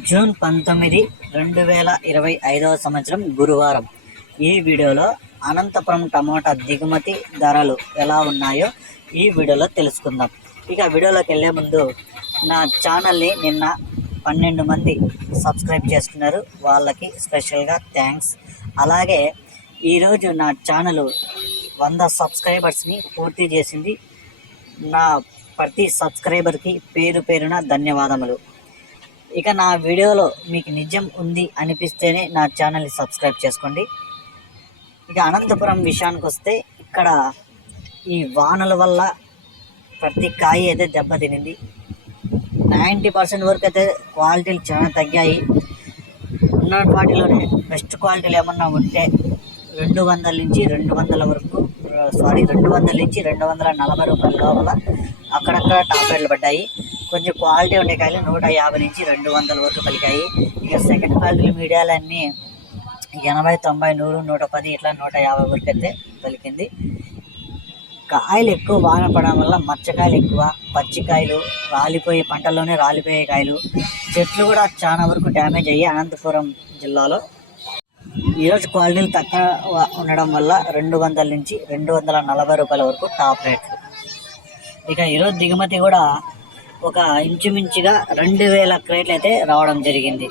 June పంతొమ్మిది రెండు వేల ఇరవై ఐదవ సంవత్సరం గురువారం. ఈ వీడియోలో అనంతపురం టమోటా దిగుమతి ధరలు ఎలా ఉన్నాయో ఈ వీడియోలో తెలుసుకుందాం. ఇక వీడియోలోకి వెళ్ళే ముందు నా ఛానల్ని నిన్న పన్నెండు మంది సబ్స్క్రైబ్ చేసుకున్నారు. వాళ్ళకి స్పెషల్గా థ్యాంక్స్. అలాగే ఈరోజు నా ఛానల్ వంద సబ్స్క్రైబర్స్ని పూర్తి చేసింది. నా ప్రతి సబ్స్క్రైబర్కి పేరు పేరున ధన్యవాదములు. ఇక నా వీడియోలో మీకు నిజం ఉంది అనిపిస్తేనే నా ఛానల్ని సబ్స్క్రైబ్ చేసుకోండి. ఇక అనంతపురం విషయానికి వస్తే ఇక్కడ ఈ వానల వల్ల ప్రతి కాయ అయితే దెబ్బతినింది నైంటీ పర్సెంట్ వరకు అయితే క్వాలిటీలు చాలా తగ్గాయి. ఉన్న వాటిలోనే బెస్ట్ క్వాలిటీలు ఏమన్నా ఉంటే రెండు వందల నుంచి రెండు వందల వరకు సారీ రెండు వందల నుంచి రెండు వందల నలభై రూపాయల లోపల అక్కడక్కడ టాప్ రేట్లు పడ్డాయి. కొంచెం క్వాలిటీ ఉండే కాయలు నూట యాభై నుంచి రెండు వందల వరకు పలికాయి. ఇక సెకండ్ క్వాలిటీ మీడియాలన్నీ ఎనభై తొంభై నూరు నూట పది ఇట్లా నూట యాభై వరకు అయితే పలికింది. కాయలు ఎక్కువ వాన పడడం వల్ల మచ్చకాయలు ఎక్కువ పచ్చికాయలు రాలిపోయే పంటల్లోనే రాలిపోయే కాయలు చెట్లు కూడా చాలా వరకు డ్యామేజ్ అయ్యి అనంతపురం జిల్లాలో. ఈరోజు క్వాలిటీలు తక్కువ ఉండడం వల్ల రెండు వందల నుంచి రెండు వందల నలభై రూపాయల వరకు టాప్ రేట్. ఇక ఈరోజు దిగుమతి కూడా ఒక ఇంచుమించుగా రెండు వేల క్రేట్లు అయితే రావడం జరిగింది.